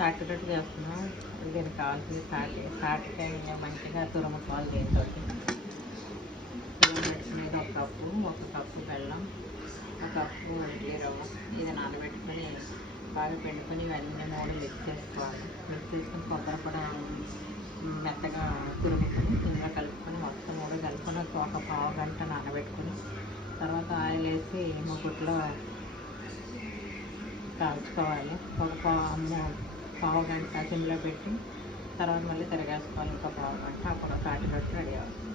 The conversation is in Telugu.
తాటిరొట్టు చేస్తున్నాం. దీనికి కావాల్సింది తాటికాయ మంచిగా తురుముకోవాలి. దీంతో పెట్టుకునేది ఒక కప్పు బెల్లం, ఒక కప్పు ఇడ్లీ రవ్వ. ఇది నానబెట్టుకొని బాగా పిండుకొని ఇవన్నీ మూడు మిక్స్ చేసుకోవాలి. మిక్స్ చేసుకొని కొబ్బరి కూడా మెత్తగా తురుముకొని ఇందులో కలుపుకొని మొత్తం మూడు కలుపుకొని ఒక పావు గంట నానబెట్టుకొని తర్వాత ఆయిల్ వేసి ముగ్గుట్లో కాల్చుకోవాలి. ఒక పావు గంట సిమ్లో పెట్టి తర్వాత మళ్ళీ తిరగేసుకోవాలి. ఇంకో పావు గంట. అప్పుడు తాటిరొట్టు రెడీ అవుతుంది.